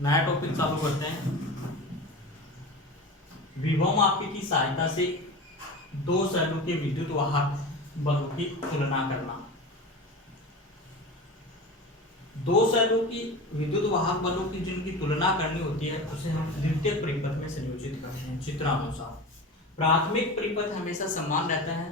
नया टॉपिक चालू करते हैं। विभव मापी की सहायता से दो सेलों के विद्युत वाहक बलों की तुलना करना। दो सेलों की विद्युत वाहक बलों की जिनकी तुलना करनी होती है उसे हम द्वितीयक परिपथ में संयोजित करते हैं चित्रानुसार। प्राथमिक परिपथ हमेशा समान रहता है।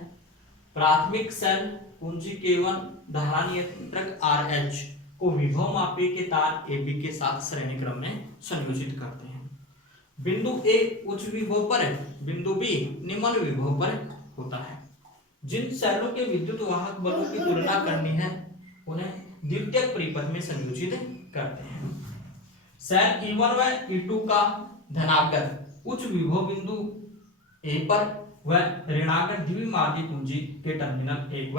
प्राथमिक सेल कुंजी K1 धारा नियंत्रक RH को विभव मापी के तार AB के साथ श्रेणी क्रम में संयोजित करते हैं। बिंदु A उच्च विभव पर है, बिंदु B निम्न विभव पर होता है। जिन सेलों के विद्युत वाहक बलों की तुलना करनी है उन्हें द्वितीयक परिपथ में संयोजित करते हैं। सेल E1 व E2 का धनात्मक उच्च विभव बिंदु A पर व ऋणात्मक द्विमार्गी कुंजी के टर्मिनल 1 व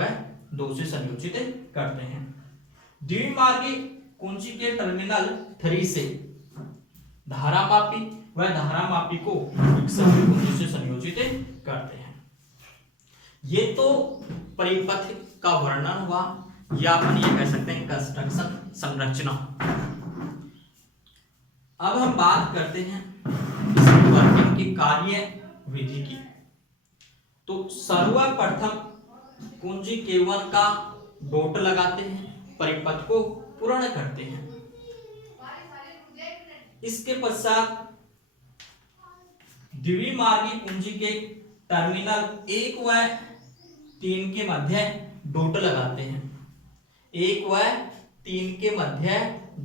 2 से संयोजित करते हैं। द्विमार्गी कुंजी के टर्मिनल 3 से धारामापी व धारामापी को विकर्ण कुंजी से संयोजित करते हैं। ये तो परिपथ का वर्णन हुआ, या अपन ये कह सकते हैं कंस्ट्रक्शन संरचना। अब हम बात करते हैं इसकी वर्किंग की कार्य विधि की। तो सर्वप्रथम कुंजी K1 का डॉट लगाते हैं, परिपथ को पूर्ण करते हैं। इसके पश्चात द्विमार्गी कुंजी के टर्मिनल 1 व 3 के मध्य डॉट लगाते हैं। 1 व 3 के मध्य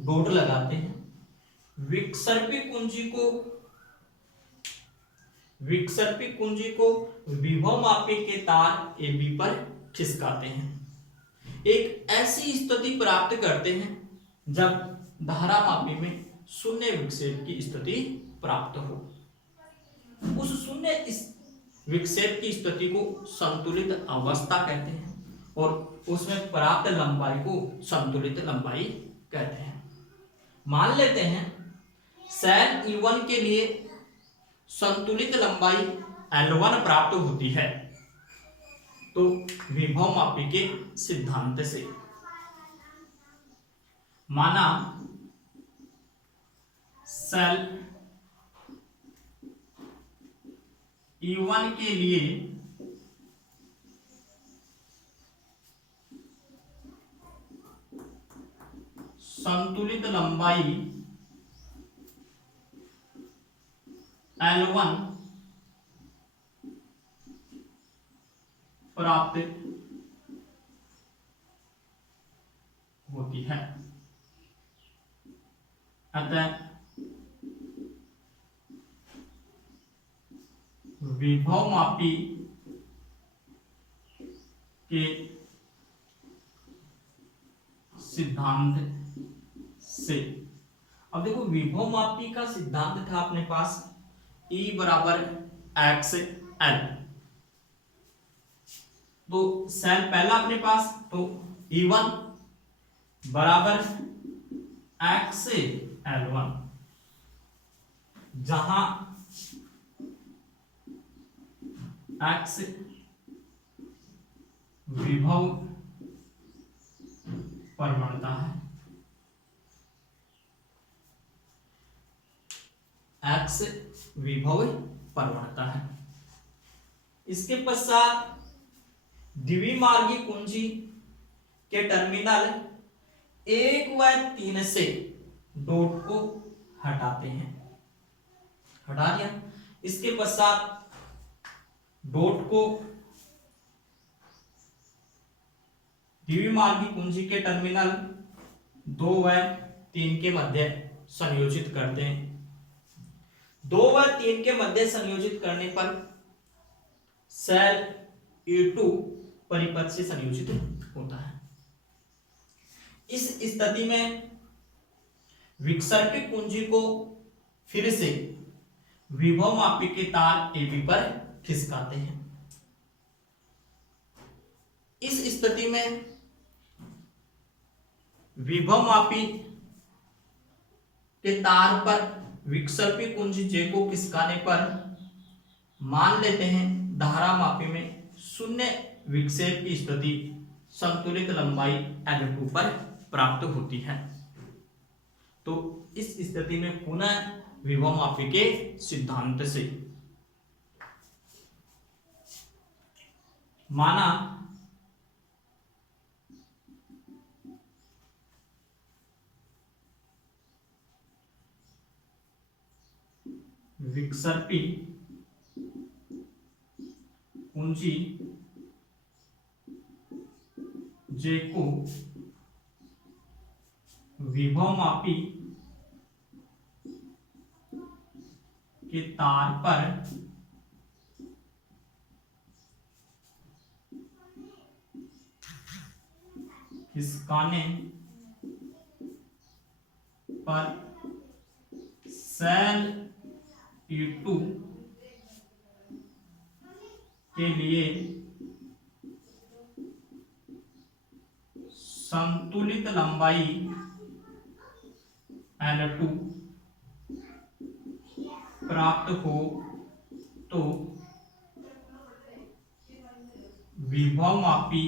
डॉट लगाते हैं। विक्षर्पी कुंजी को विभव मापी के तार AB पर खिसकाते हैं। एक ऐसी स्थिति प्राप्त करते हैं जब धारा मापी में शून्य विक्षेप की स्थिति प्राप्त हो। उस शून्य विक्षेप की स्थिति को संतुलित अवस्था कहते हैं और उसमें प्राप्त लंबाई को संतुलित लंबाई कहते हैं। मान लेते हैं सेल E1 के लिए संतुलित लंबाई L1 प्राप्त होती है, तो विभव मापी के सिद्धांत से माना सेल E1 के लिए संतुलित लंबाई L1 प्राप्त होती है। अतः विभव मापी के सिद्धांत से, अब देखो विभव मापी का सिद्धांत था अपने पास E बराबर XL। तो सेल पहला अपने पास तो E1 बराबर XL1, जहां X विभव प्रवणता है, X विभव प्रवणता है। इसके पश्चात द्विमार्गी कुंजी के टर्मिनल 1 व 3 से डॉट को हटाते हैं, हटा दिया। इसके पश्चात डॉट को द्विमार्गी कुंजी के टर्मिनल 2 व 3 के मध्य संयोजित करते हैं। 2 व 3 के मध्य संयोजित करने पर सेल E2 परिपथ से संयोजित होता है। इस स्थिति में विक्षर्पी कुंजी को फिर से विभव मापी के तार AB पर खिसकाते हैं। इस स्थिति में विभव मापी के तार पर विक्षर्पी कुंजी J को खिसकाने पर मान लेते हैं धारा मापी में शून्य विक्षेप की स्थिति संतुलित लंबाई L2 पर प्राप्त होती है। तो इस स्थिति में पुनः विभव मापी के सिद्धांत से माना विक्षर्पी कुंजी जे को विभव मापी के तार पर खिसकाने पर सेल E2 के लिए संतुलित लंबाई L2 प्राप्त हो तो विभव मापी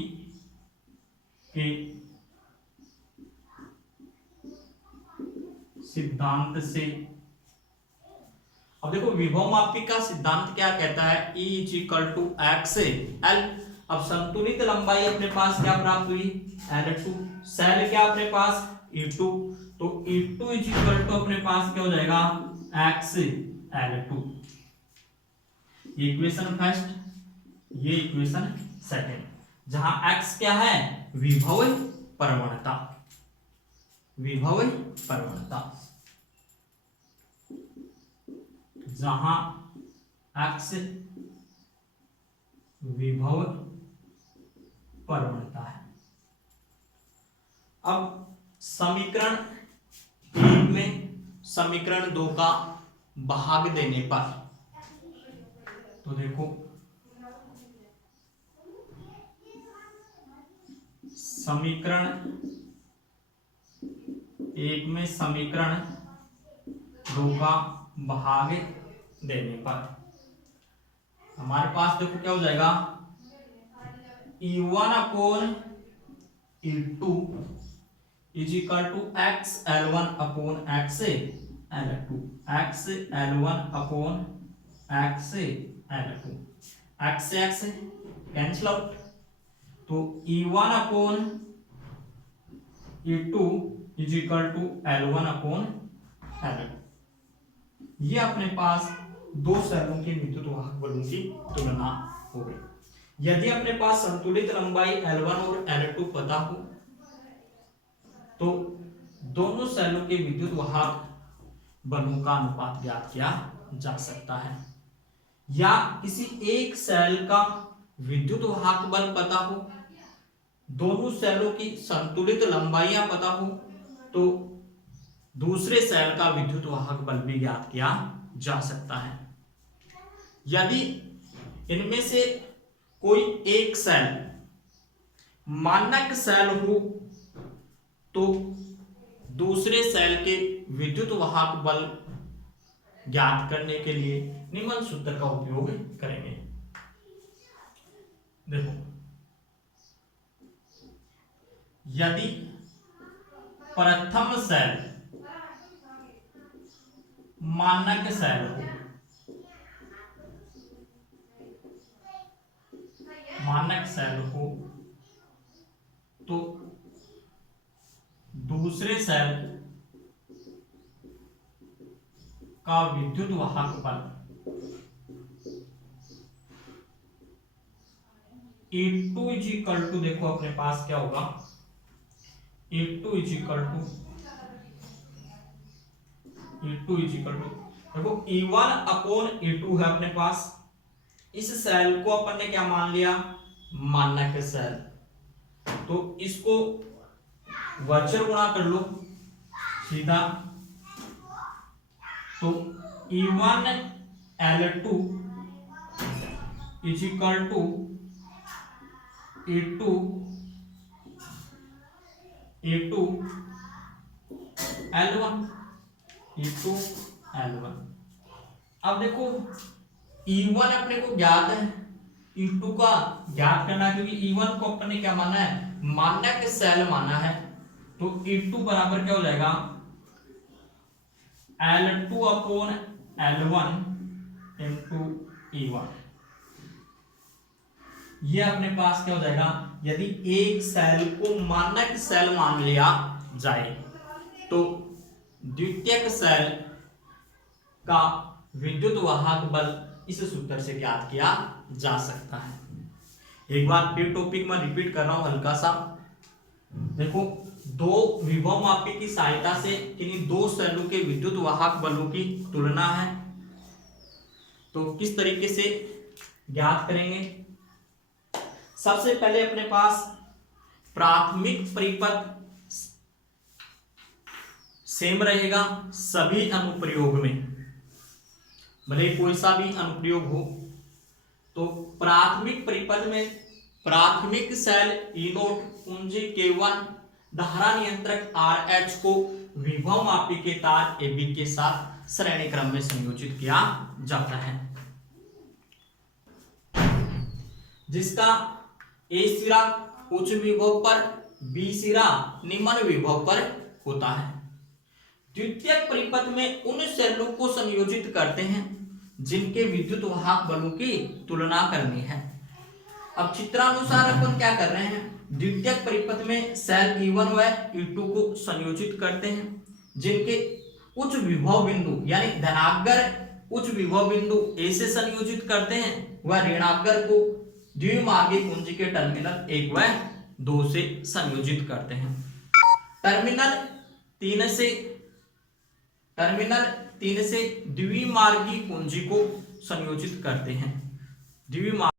के सिद्धांत से। अब देखो विभव मापी का सिद्धांत क्या कहता है, E = x L। अब संतुलित लंबाई अपने पास क्या प्राप्त हुई, L2, सेल क्या अपने पास E2, तो E2 = अपने पास क्या हो जाएगा, x L2। ये इक्वेशन फर्स्ट, ये इक्वेशन सेकंड, जहां x क्या है, विभव प्रवणता, विभव प्रवणता, जहां x विभव प्रवणता है। अब समीकरण 1 में समीकरण 2 का भाग देने पर, तो देखो समीकरण 1 में समीकरण 2 का भाग देने पर हमारे पास देखो क्या हो जाएगा, E1/E2 = x L1/x L2, x L1/x L2, x से x कैंसिल आउट, तो E1/E2 = L1/L2। ये अपने पास दो सेलों के विद्युत वाहक बलों की तुलना हो गई। यदि अपने पास संतुलित लंबाई L1 और L2 पता हो तो दोनों सेलों के विद्युत वाहक बलों का अनुपात ज्ञात किया जा सकता है, या किसी एक सेल का विद्युत वाहक बल पता हो, दोनों सेलों की संतुलित लंबाइयां पता हो तो दूसरे सेल का विद्युत वाहक बल भी ज्ञात किया जा सकता है। यदि इनमें से कोई एक सेल मानक सेल हो तो दूसरे सेल के विद्युत वाहक बल ज्ञात करने के लिए निम्न सूत्र का उपयोग करेंगे। देखो, यदि प्रथम सेल मानक सेल हो, मानक सेल हो तो दूसरे सेल का विद्युत वाहक बल E2 = देखो अपने पास क्या होगा, E2 देखो E1/E2 है अपने पास। इस सेल को अपन ने क्या मान लिया, मानक सेल, तो इसको वर्चर गुणा कर लो सीधा, तो E1/L2 = E2/L1। अब देखो E1 अपने को ज्ञात है, E2 का ज्ञात करना, क्योंकि E1 को अपन ने क्या माना है, मानक सेल माना है, तो E2 बराबर क्या हो जाएगा, L2 upon L1 into E1। ये अपने पास क्या हो जाएगा, यदि एक सेल को मानक सेल मान लिया जाए तो द्वितीयक सेल का विद्युत वाहक बल इस सूत्र से ज्ञात किया जा सकता है। एक बार फिर टॉपिक में रिपीट कर रहा हूं हल्का सा। देखो, दो विभव मापी की सहायता से किन्हीं दो सेलों के विद्युत वाहक बलों की तुलना है, तो किस तरीके से ज्ञात करेंगे। सबसे पहले अपने पास प्राथमिक परिपथ सेम रहेगा सभी अनुप्रयोग में, भले कोई सा भी अनुप्रयोग हो। तो प्राथमिक परिपथ में प्राथमिक सेल E0 कुंजी K1 धारा नियंत्रक RH को विभव मापी के तार AB के साथ श्रेणी क्रम में संयोजित किया जाता है, जिसका A सिरा उच्च विभव पर, B सिरा निम्न विभव पर होता है। द्वितीयक परिपथ में उन सेलों को संयोजित करते हैं जिनके विद्युत वाहक बलों की तुलना करनी है। अब चित्रानुसार अपन क्या कर रहे हैं, द्वितीयक परिपथ में सेल E1 व E2 को संयोजित करते हैं जिनके उच्च विभव बिंदु यानी धनाग्र उच्च विभव बिंदु A से संयोजित करते हैं, वह ऋणाग्र को द्विमार्गी कुंजी के टर्मिनल 1 व 2 से संयोजित करते हैं। टर्मिनल 3 से द्विमार्गी कुंजी को संयोजित करते हैं।